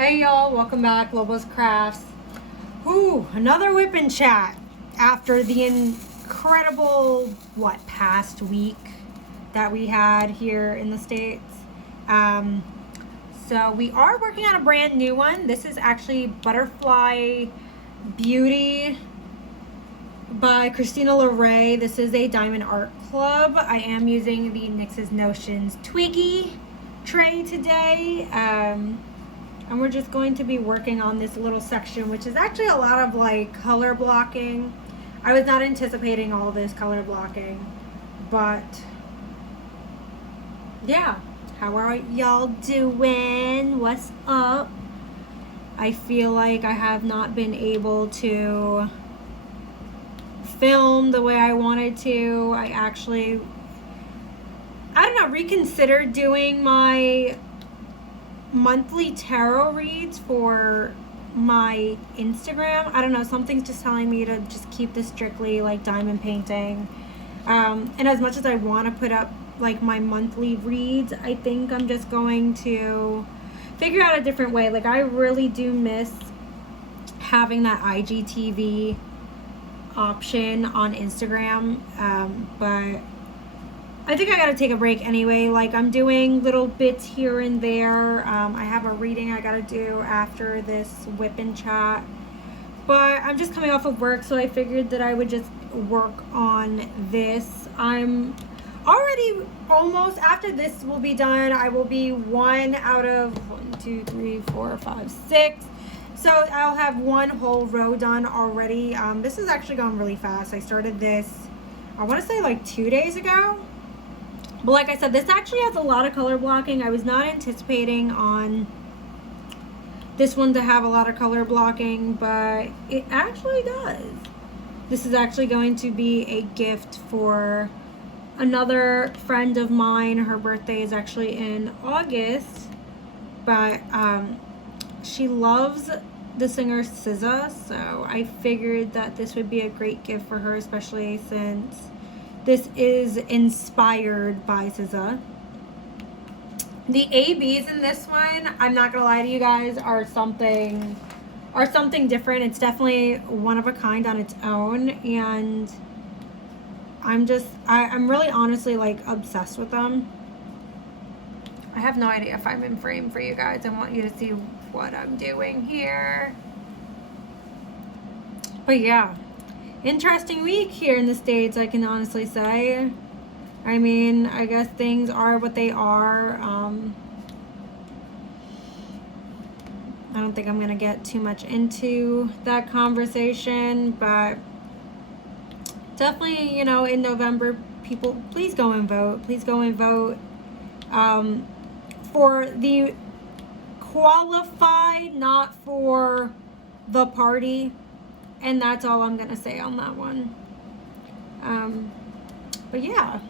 Hey y'all, welcome back, Lobo's Crafts. Ooh, another whip and chat after the incredible, past week that we had here in the States. So we are working on a brand new one. This is actually Butterfly Beauty by Christina Lorre. This is a Diamond Art Club. I am using the NYX's Notions Twiggy tray today. And we're just going to be working on this little section, which is actually a lot of like color blocking. I was not anticipating all this color blocking, but yeah. How are y'all doing? What's up? I feel like I have not been able to film the way I wanted to. I don't know, reconsidered doing my monthly tarot reads for my Instagram. I don't know, something's just telling me to just keep this strictly like diamond painting. And as much as I want to put up like my monthly reads, I think I'm just going to figure out a different way. Like I really do miss having that IGTV option on Instagram, but I think I gotta take a break anyway. Like I'm doing little bits here and there. I have a reading I gotta do after this whip and chat, but I'm just coming off of work, so I figured that I would just work on this. I'm already almost, after this will be done, I will be 1 out of 1, 2, 3, 4, 5, 6. So I'll have one whole row done already. This is actually going really fast. I started this, I want to say like 2 days ago. But like I said, this actually has a lot of color blocking. I was not anticipating on this one to have a lot of color blocking, but it actually does. This is actually going to be a gift for another friend of mine. Her birthday is actually in August, but she loves the singer SZA, so I figured that this would be a great gift for her, especially since this is inspired by SZA. The ABs in this one, I'm not gonna lie to you guys, are something different. It's definitely one of a kind on its own, and I'm really honestly like obsessed with them. I have no idea if I'm in frame for you guys. I want you to see what I'm doing here. But yeah, interesting week here in the States, I can honestly say. I mean, I guess things are what they are. I don't think I'm going to get too much into that conversation, but definitely, you know, in November, people, please go and vote. Please go and vote for the qualified, not for the party. And that's all I'm going to say on that one. But yeah,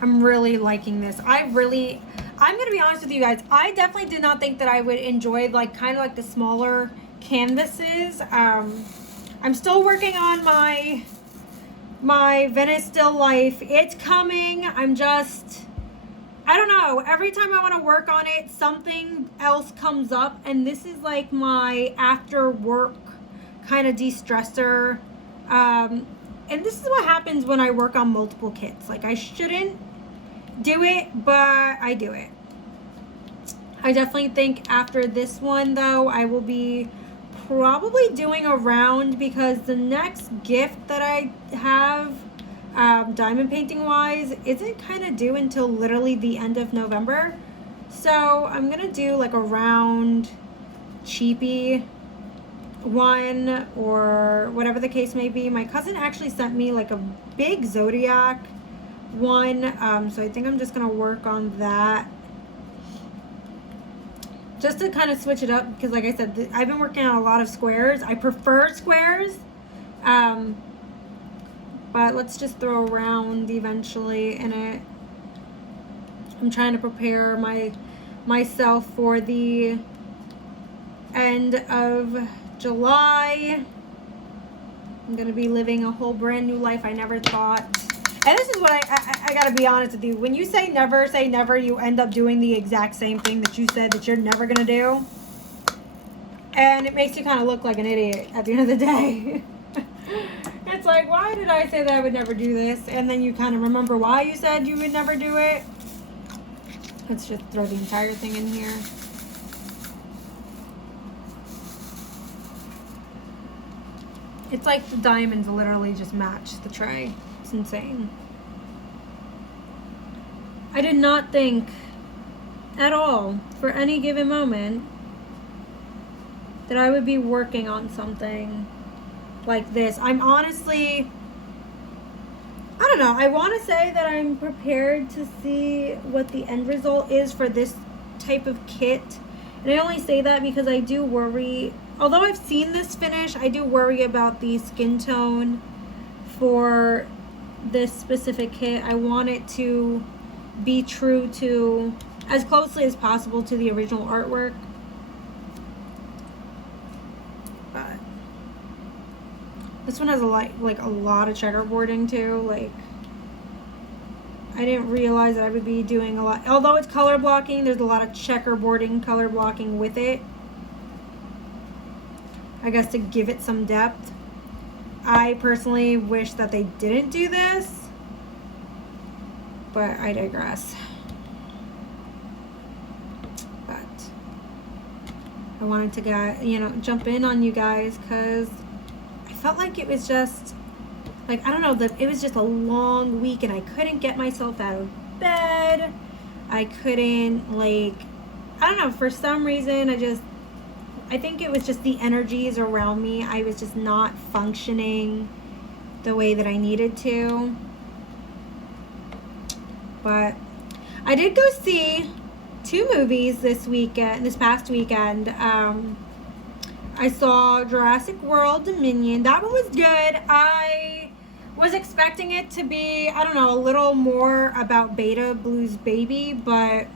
I'm really liking this. I'm going to be honest with you guys. I definitely did not think that I would enjoy like kind of like the smaller canvases. I'm still working on my Venice Still Life. It's coming. I don't know. Every time I want to work on it, something else comes up. And this is like my after work kind of de-stressor. And this is what happens when I work on multiple kits. Like I shouldn't do it, but I do it. I definitely think after this one though, I will be probably doing a round, because the next gift that I have diamond painting wise isn't kind of due until literally the end of November. So I'm gonna do like a round cheapy one or whatever the case may be. My cousin actually sent me like a big zodiac one, so I think I'm just gonna work on that just to kind of switch it up, because like I said, I've been working on a lot of squares. I prefer squares, but let's just throw a round eventually in it. I'm trying to prepare myself for the end of July. I'm gonna be living a whole brand new life. I never thought And this is what I gotta be honest with you. When you say never, you end up doing the exact same thing that you said that you're never gonna do. And it makes you kind of look like an idiot at the end of the day. It's like, why did I say that I would never do this? And then you kind of remember why you said you would never do it. Let's just throw the entire thing in here. It's like the diamonds literally just match the tray. It's insane. I did not think at all for any given moment that I would be working on something like this. I'm honestly, I don't know. I want to say that I'm prepared to see what the end result is for this type of kit. And I only say that because I do worry, although I've seen this finish, I do worry about the skin tone for this specific kit. I want it to be true to, as closely as possible, to the original artwork. But this one has a lot of checkerboarding too. Like, I didn't realize that I would be doing a lot. Although it's color blocking, there's a lot of checkerboarding, color blocking with it. I guess to give it some depth. I personally wish that they didn't do this, but I digress. But I wanted to jump in on you guys because I felt like it was just, like, I don't know, it was just a long week and I couldn't get myself out of bed. I couldn't, like, I don't know, for some reason I think it was just the energies around me. I was just not functioning the way that I needed to. But I did go see 2 movies this past weekend. I saw Jurassic World Dominion. That one was good. I was expecting it to be, I don't know, a little more about Beta Blue's baby, but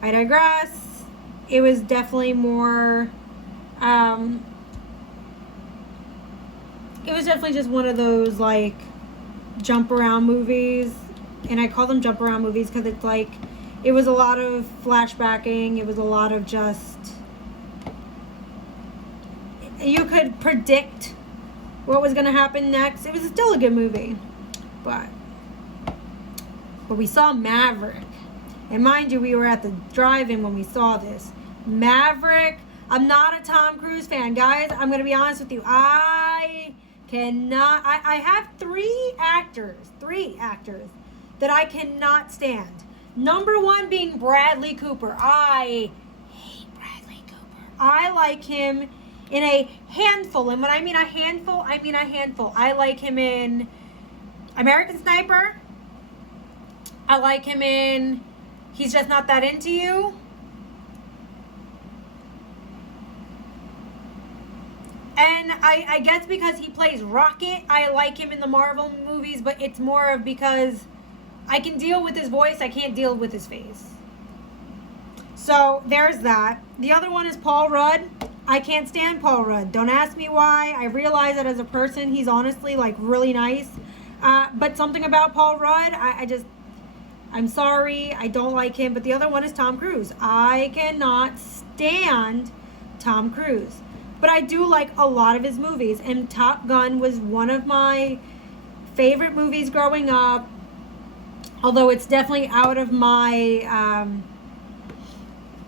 I digress. It was definitely more, it was definitely just one of those, like, jump around movies. And I call them jump around movies because it's like, it was a lot of flashbacking. It was a lot of just, you could predict what was going to happen next. It was still a good movie. But we saw Maverick. And mind you, we were at the drive-in when we saw this. Maverick, I'm not a Tom Cruise fan. Guys, I'm going to be honest with you. I have 3 actors that I cannot stand. Number 1 being Bradley Cooper. I hate Bradley Cooper. I like him in a handful. And when I mean a handful, I mean a handful. I like him in American Sniper. I like him in He's Just Not That Into You. And I guess because he plays Rocket, I like him in the Marvel movies, but it's more of because I can deal with his voice, I can't deal with his face. So there's that. The other one is Paul Rudd. I can't stand Paul Rudd. Don't ask me why. I realize that as a person, he's honestly, like, really nice. But something about Paul Rudd, I'm sorry, I don't like him. But the other one is Tom Cruise. I cannot stand Tom Cruise. But I do like a lot of his movies. And Top Gun was one of my favorite movies growing up. Although it's definitely out of my,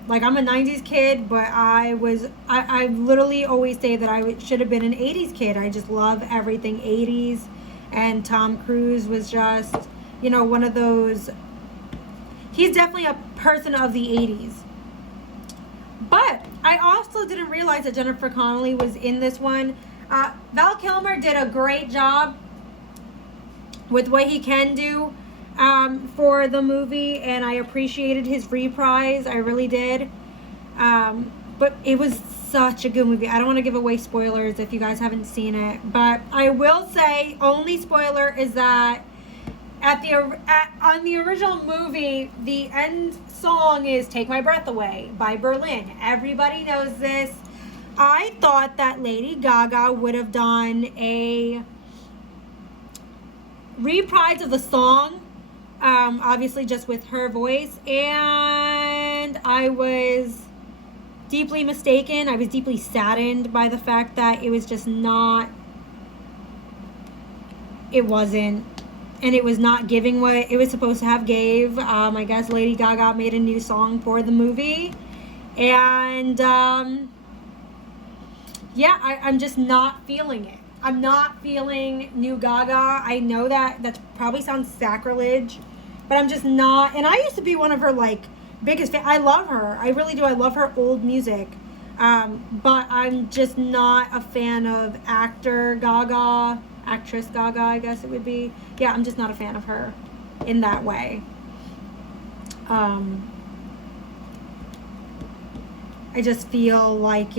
like, I'm a 90s kid, but I literally always say that I should have been an 80s kid. I just love everything 80s. And Tom Cruise was just, one of those, he's definitely a person of the 80s. But I also didn't realize that Jennifer Connelly was in this one. Val Kilmer did a great job with what he can do for the movie, and I appreciated his reprise. I really did. But it was such a good movie. I don't want to give away spoilers if you guys haven't seen it, but I will say, only spoiler is that on the original movie, the end song is Take My Breath Away by Berlin. Everybody knows this. I thought that Lady Gaga would have done reprise of the song, obviously just with her voice, and I was deeply mistaken. I was deeply saddened by the fact that it was just not, it wasn't, and it was not giving what it was supposed to have gave. I guess Lady Gaga made a new song for the movie, and yeah, I'm just not feeling it. I'm not feeling new Gaga. I know that probably sounds sacrilege, but I'm just not. And I used to be one of her like biggest fan. I love her. I really do. I love her old music. But I'm just not a fan of actress Gaga, I guess it would be. Yeah, I'm just not a fan of her in that way. I just feel like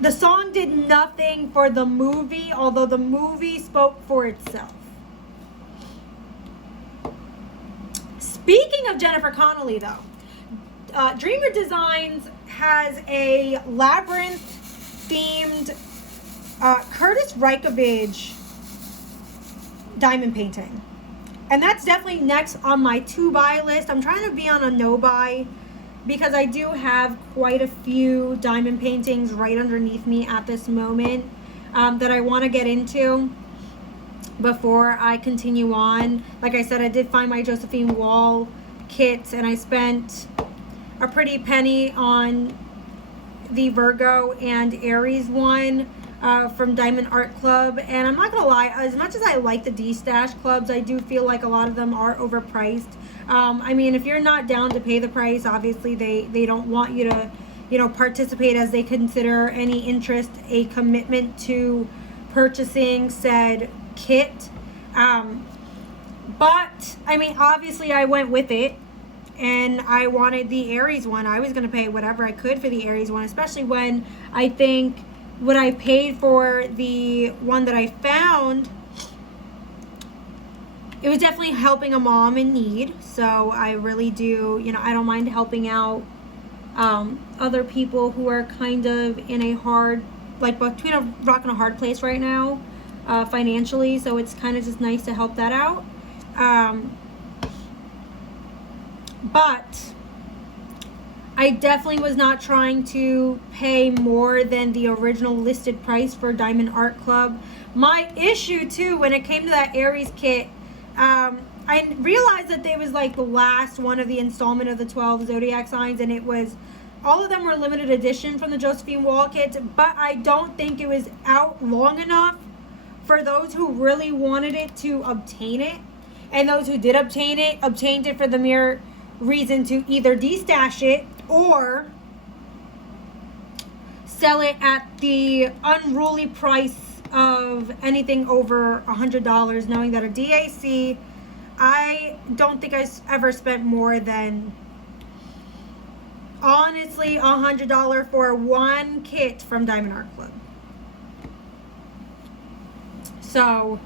the song did nothing for the movie, although the movie spoke for itself. Speaking of Jennifer Connelly, though, Dreamer Designs has a labyrinth-themed Curtis Reikovich diamond painting. And that's definitely next on my to-buy list. I'm trying to be on a no-buy because I do have quite a few diamond paintings right underneath me at this moment that I want to get into before I continue on. Like I said, I did find my Josephine Wall kits, and I spent a pretty penny on the Virgo and Aries one from Diamond Art Club. And I'm not gonna lie, as much as I like the D-Stash clubs, I do feel like a lot of them are overpriced. I mean, if you're not down to pay the price, obviously they don't want you to, participate, as they consider any interest a commitment to purchasing said kit. But I mean, obviously I went with it, and I wanted the Aries one. I was gonna pay whatever I could for the Aries one, especially when I think what I paid for the one that I found, it was definitely helping a mom in need. So I really do, I don't mind helping out other people who are kind of in a hard, like between a rock and a hard place right now financially. So it's kind of just nice to help that out. But I definitely was not trying to pay more than the original listed price for Diamond Art Club. My issue too, when it came to that Aries kit, I realized that they was like the last one of the installment of the 12 zodiac signs, and it was, all of them were limited edition from the Josephine Wall kits, but I don't think it was out long enough for those who really wanted it to obtain it. And those who did obtained it for the mere reason to either de-stash it or sell it at the unruly price of anything over $100, knowing that a DAC, I don't think I ever spent more than, honestly, $100 for one kit from Diamond Art Club. So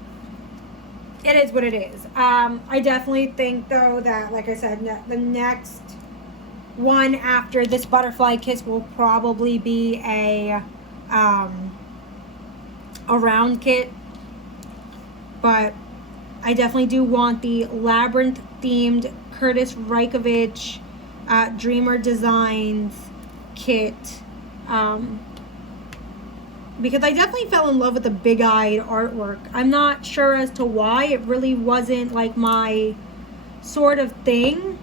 it is what it is. I definitely think, though, that, like I said, the next one after this butterfly kiss will probably be a round kit. But I definitely do want the labyrinth themed Curtis Reikovich Dreamer Designs kit, because I definitely fell in love with the big-eyed artwork. I'm not sure as to why. It really wasn't like my sort of thing,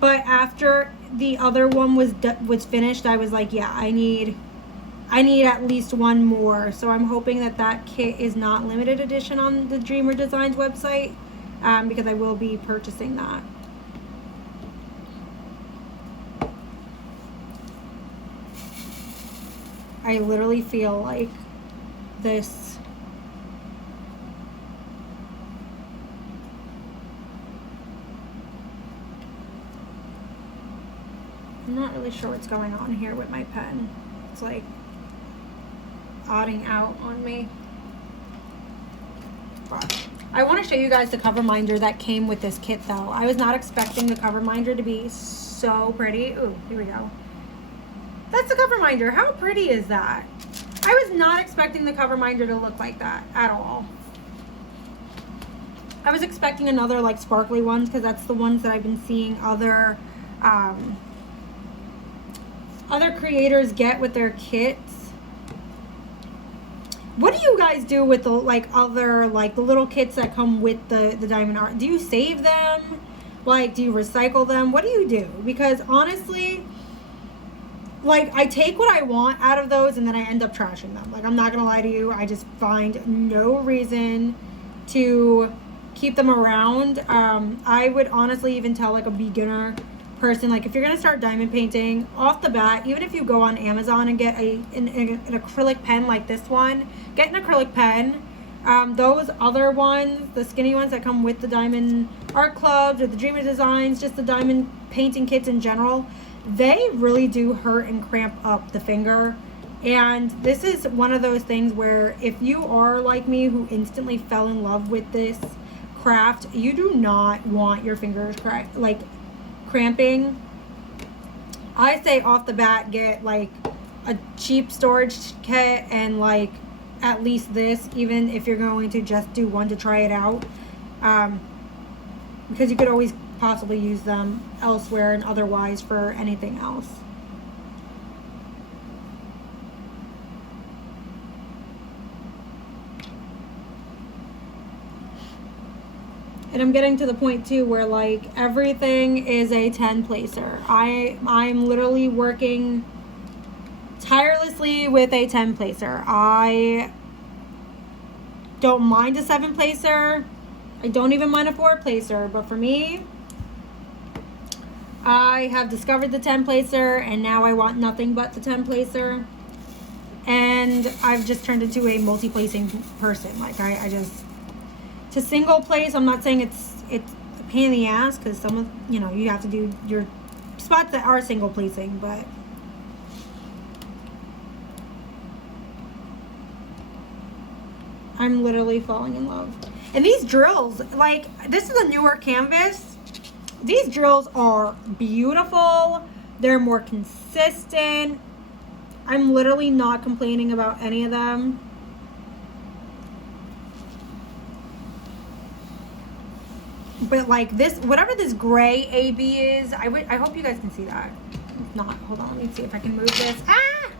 but after the other one was finished, I was like, yeah, I need at least one more. So I'm hoping that kit is not limited edition on the Dreamer Designs website, because I will be purchasing that. I literally feel like this I'm not really sure what's going on here with my pen. It's like odding out on me. But I want to show you guys the cover minder that came with this kit, though. I was not expecting the cover minder to be so pretty. Ooh, here we go. That's the cover minder. How pretty is that? I was not expecting the cover minder to look like that at all. I was expecting another like sparkly ones because that's the ones that I've been seeing other creators get with their kits. What do you guys do with the like other like the little kits that come with the diamond art? Do you save them? Like, do you recycle them? What do you do? Because honestly, like, I take what I want out of those and then I end up trashing them. Like, I'm not gonna lie to you. I just find no reason to keep them around. I would honestly even tell like a beginner person, like if you're gonna start diamond painting off the bat, even if you go on Amazon and get an acrylic pen like this one, get an acrylic pen. Those other ones, the skinny ones that come with the diamond art clubs or the dreamer designs, just the diamond painting kits in general, they really do hurt and cramp up the finger. And this is one of those things where if you are like me who instantly fell in love with this craft, you do not want your fingers cramping. I say off the bat, get like a cheap storage kit and like at least this, even if you're going to just do one to try it out, because you could always possibly use them elsewhere and otherwise for anything else. And I'm getting to the point too where like everything is a 10 placer. I'm literally working tirelessly with a 10 placer. I don't mind a 7 placer. I don't even mind a 4 placer, but for me, I have discovered the 10 placer and now I want nothing but the 10 placer. And I've just turned into a multi-placing person. Like I just, to single place, I'm not saying it's a pain in the ass because some of, you know, you have to do your spots that are single placing, but I'm literally falling in love. And these drills, like, this is a newer canvas. These drills are beautiful. They're more consistent. I'm literally not complaining about any of them. But like this, whatever this gray AB is, I hope you guys can see that. If not, hold on, let me see if I can move this. Ah!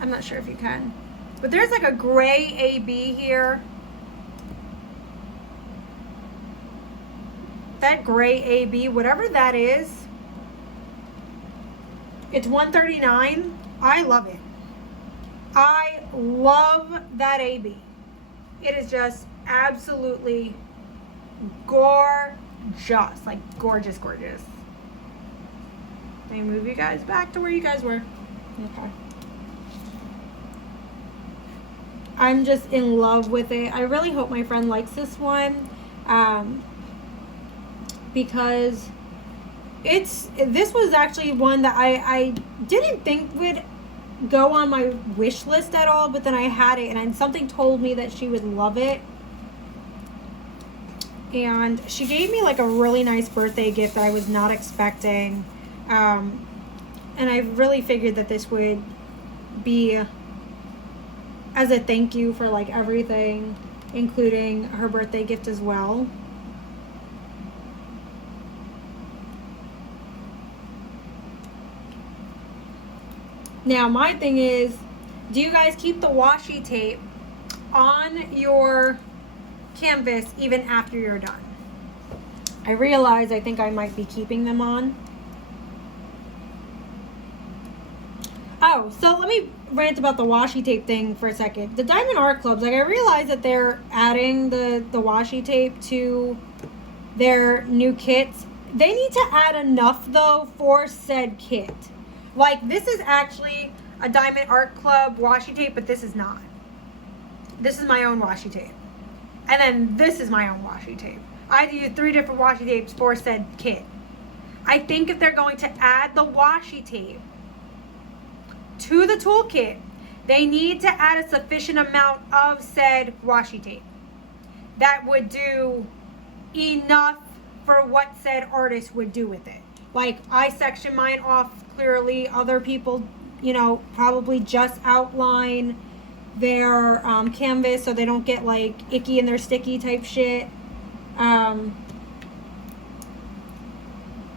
I'm not sure if you can. But there's like a gray AB here. That gray AB, whatever that is, it's $139. I love it. I love that AB. It is just absolutely gorgeous. Like gorgeous, gorgeous. Let me move you guys back to where you guys were. Okay. I'm just in love with it. I really hope my friend likes this one, because this was actually one that I didn't think would go on my wish list at all, but then I had it and something told me that she would love it. And she gave me like a really nice birthday gift that I was not expecting. And I really figured that this would be as a thank you for like everything, including her birthday gift as well. Now my thing is, do you guys keep the washi tape on your canvas even after you're done? I realize I think I might be keeping them on. Oh, so let me rant about the washi tape thing for a second. The Diamond Art Clubs, like I realize that they're adding the washi tape to their new kits. They need to add enough though for said kit. Like this is actually a Diamond Art Club washi tape, but this is not. This is my own washi tape. And then this is my own washi tape. I had to use 3 different washi tapes for said kit. I think if they're going to add the washi tape to the toolkit, they need to add a sufficient amount of said washi tape that would do enough for what said artist would do with it. Like I section mine off clearly, other people you know, probably just outline their canvas so they don't get like icky and they're sticky type shit.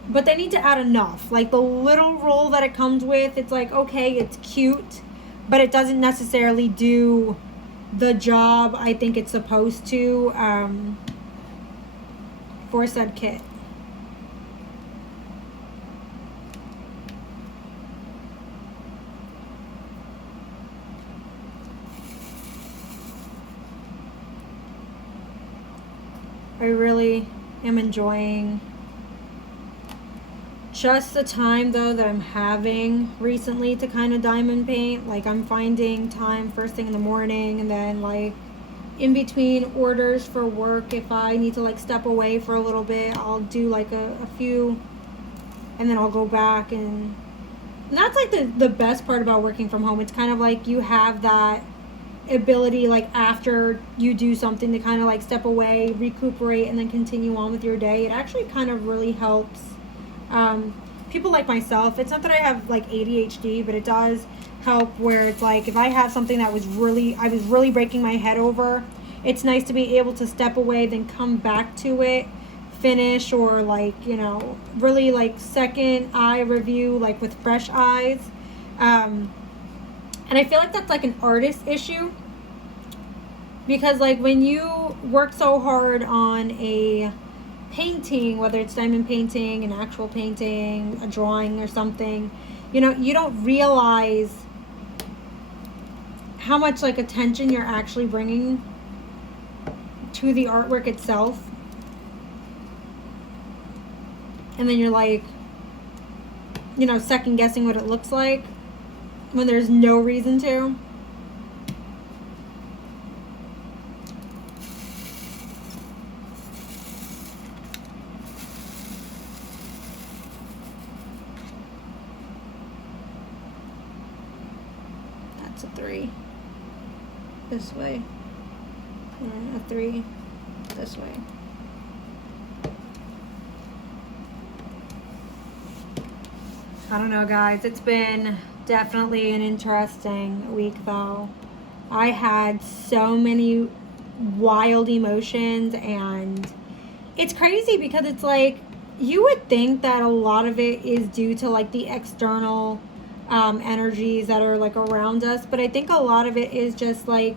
But they need to add enough. Like the little roll that it comes with, it's like, okay, it's cute, but it doesn't necessarily do the job I think it's supposed to for said kit. I really am enjoying just the time though that I'm having recently to kind of diamond paint. Like I'm finding time first thing in the morning, and then like in between orders for work, if I need to like step away for a little bit, I'll do like a few, and then I'll go back. And that's like the best part about working from home. It's kind of like you have that ability, like after you do something, to kind of like step away, recuperate, and then continue on with your day. It actually kind of really helps people like myself. It's not that I have like ADHD, but it does help where it's like if I have something that I was really breaking my head over, it's nice to be able to step away, then come back to it, finish, or like, you know, really like second eye review, like with fresh eyes. And I feel like that's like an artist issue, because like when you work so hard on a painting, whether it's diamond painting, an actual painting, a drawing or something, you know, you don't realize how much like attention you're actually bringing to the artwork itself. And then you're like, you know, second guessing what it looks like when there's no reason to. That's a 3 this way, and a 3 this way. I don't know, guys. It's been definitely an interesting week, though. I had so many wild emotions, and it's crazy because it's like you would think that a lot of it is due to like the external energies that are like around us, but I think a lot of it is just like,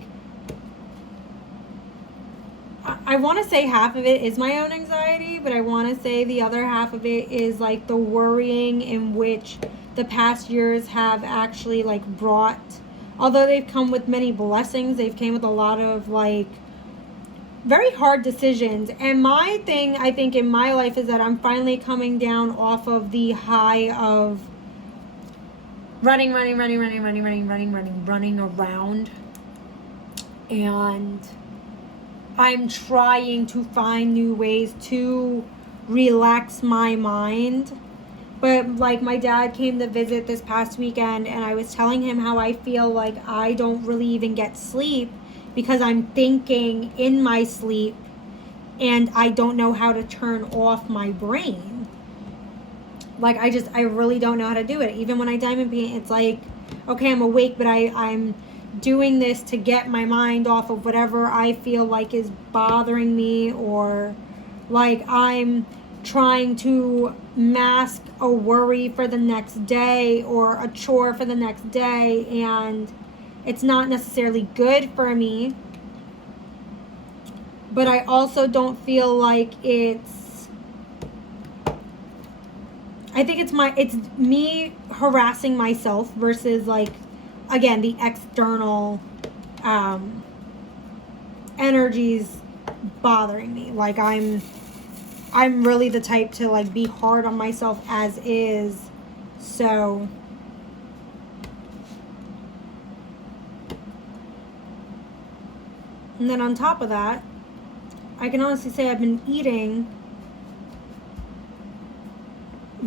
I want to say half of it is my own anxiety, but I want to say the other half of it is like the worrying in which the past years have actually like brought, although they've come with many blessings, they've came with a lot of like very hard decisions. And my thing, I think, in my life is that I'm finally coming down off of the high of running around, and I'm trying to find new ways to relax my mind. But like my dad came to visit this past weekend, and I was telling him how I feel like I don't really even get sleep because I'm thinking in my sleep and I don't know how to turn off my brain. Like I really don't know how to do it. Even when I diamond paint, it's like, okay, I'm awake, but I'm doing this to get my mind off of whatever I feel like is bothering me, or like I'm trying to mask a worry for the next day or a chore for the next day, and it's not necessarily good for me. But I also don't feel like I think it's me harassing myself versus like, again, the external energies bothering me. Like I'm really the type to like be hard on myself as is. So and then on top of that, I can honestly say I've been eating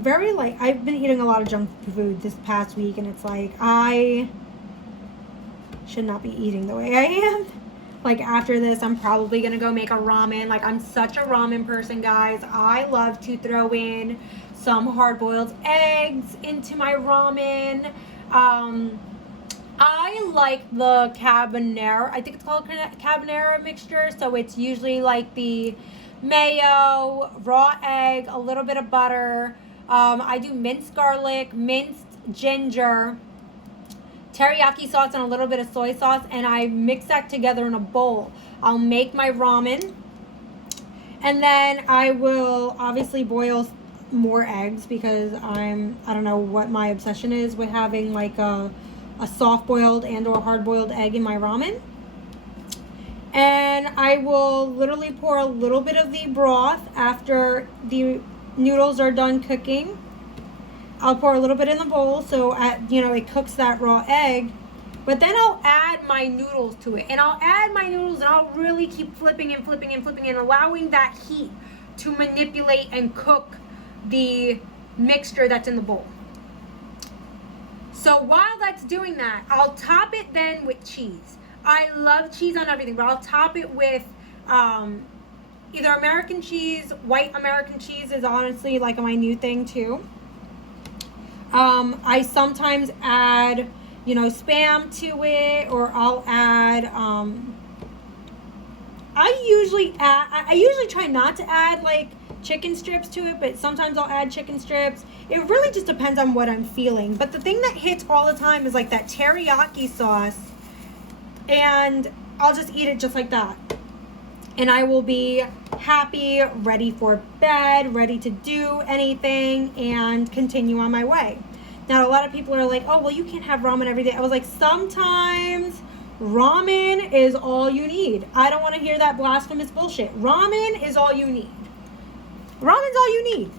I've been eating a lot of junk food this past week, and it's like I should not be eating the way I am. Like after this, I'm probably gonna go make a ramen. Like I'm such a ramen person, guys. I love to throw in some hard-boiled eggs into my ramen. I like the carbonara. I think it's called carbonara mixture. So it's usually like the mayo, raw egg, a little bit of butter. I do minced garlic, minced ginger, teriyaki sauce, and a little bit of soy sauce, and I mix that together in a bowl. I'll make my ramen, and then I will obviously boil more eggs because I don't know what my obsession is with having like a soft boiled and or hard boiled egg in my ramen. And I will literally pour a little bit of the broth after the noodles are done cooking. I'll pour a little bit in the bowl so it cooks that raw egg. But then I'll add my noodles to it. And I'll add my noodles and I'll really keep flipping and flipping and flipping and allowing that heat to manipulate and cook the mixture that's in the bowl. So while that's doing that, I'll top it then with cheese. I love cheese on everything, but I'll top it with either American cheese. White American cheese is honestly like my new thing too. I sometimes add, Spam to it, or I'll add, I usually try not to add like chicken strips to it, but sometimes I'll add chicken strips. It really just depends on what I'm feeling. But the thing that hits all the time is like that teriyaki sauce, and I'll just eat it just like that. And I will be happy, ready for bed, ready to do anything, and continue on my way. Now, a lot of people are like, oh, well, you can't have ramen every day. I was like, sometimes ramen is all you need. I don't want to hear that blasphemous bullshit. Ramen is all you need. Ramen's all you need.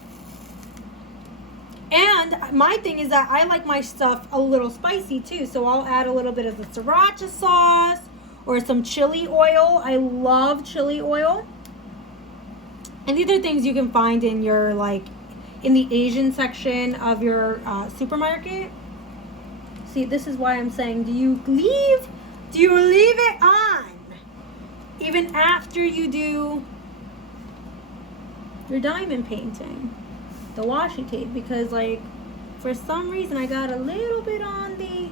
And my thing is that I like my stuff a little spicy too. So I'll add a little bit of the sriracha sauce or some chili oil. I love chili oil. And these are things you can find in your in the Asian section of your supermarket. See, this is why I'm saying, do you leave it on even after you do your diamond painting, the washi tape? Because for some reason I got a little bit on the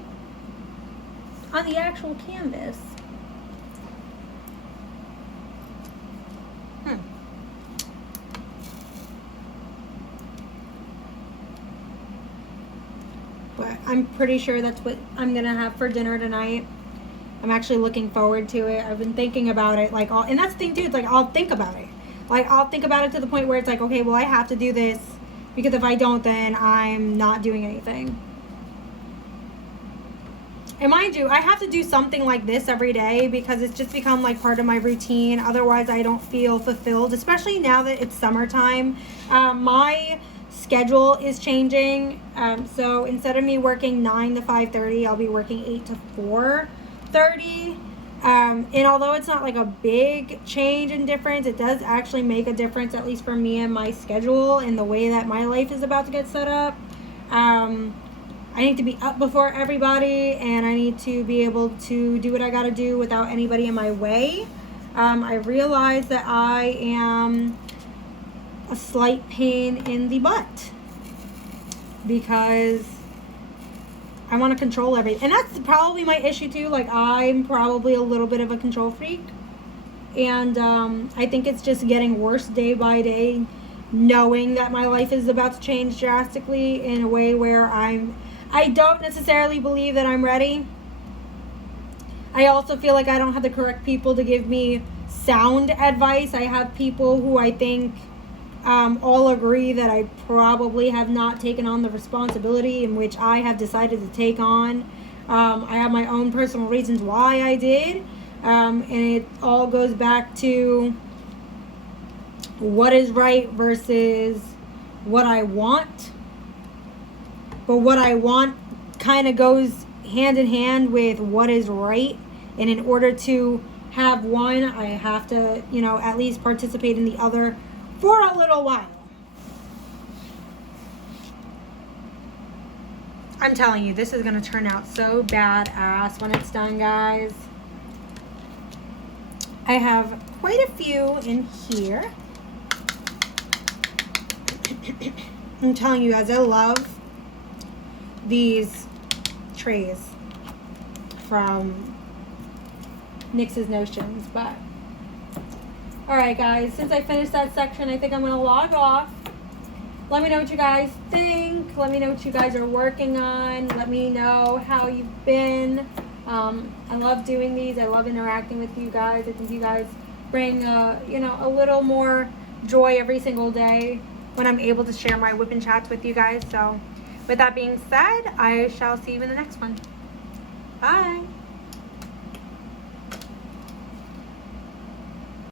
actual canvas. But I'm pretty sure that's what I'm gonna have for dinner tonight. I'm actually looking forward to it. I've been thinking about it and that's the thing too, it's I'll think about it. I'll think about it to the point where it's okay, well, I have to do this, because if I don't, then I'm not doing anything. And mind you, I have to do something like this every day because it's just become part of my routine. Otherwise, I don't feel fulfilled, especially now that it's summertime. My schedule is changing. So instead of me working 9 to 5:30, I'll be working 8 to 4:30. And although it's not a big change in difference, it does actually make a difference, at least for me and my schedule and the way that my life is about to get set up. I need to be up before everybody, and I need to be able to do what I gotta do without anybody in my way. I realize that I am a slight pain in the butt because I want to control everything. And that's probably my issue too. I'm probably a little bit of a control freak. And I think it's just getting worse day by day, knowing that my life is about to change drastically in a way where I don't necessarily believe that I'm ready. I also feel like I don't have the correct people to give me sound advice. I have people who I think all agree that I probably have not taken on the responsibility in which I have decided to take on. I have my own personal reasons why I did. And it all goes back to what is right versus what I want. But what I want kind of goes hand in hand with what is right. And in order to have one, I have to, at least participate in the other for a little while. I'm telling you, this is going to turn out so badass when it's done, guys. I have quite a few in here. I'm telling you guys, I love these trays from Nix's Notions. But all right, guys, since I finished that section, I think I'm gonna log off. Let me know what you guys think. Let me know what you guys are working on. Let me know how you've been. I love doing these. I love interacting with you guys. I think you guys bring a little more joy every single day when I'm able to share my whip and chats with you guys. So with that being said, I shall see you in the next one. Bye.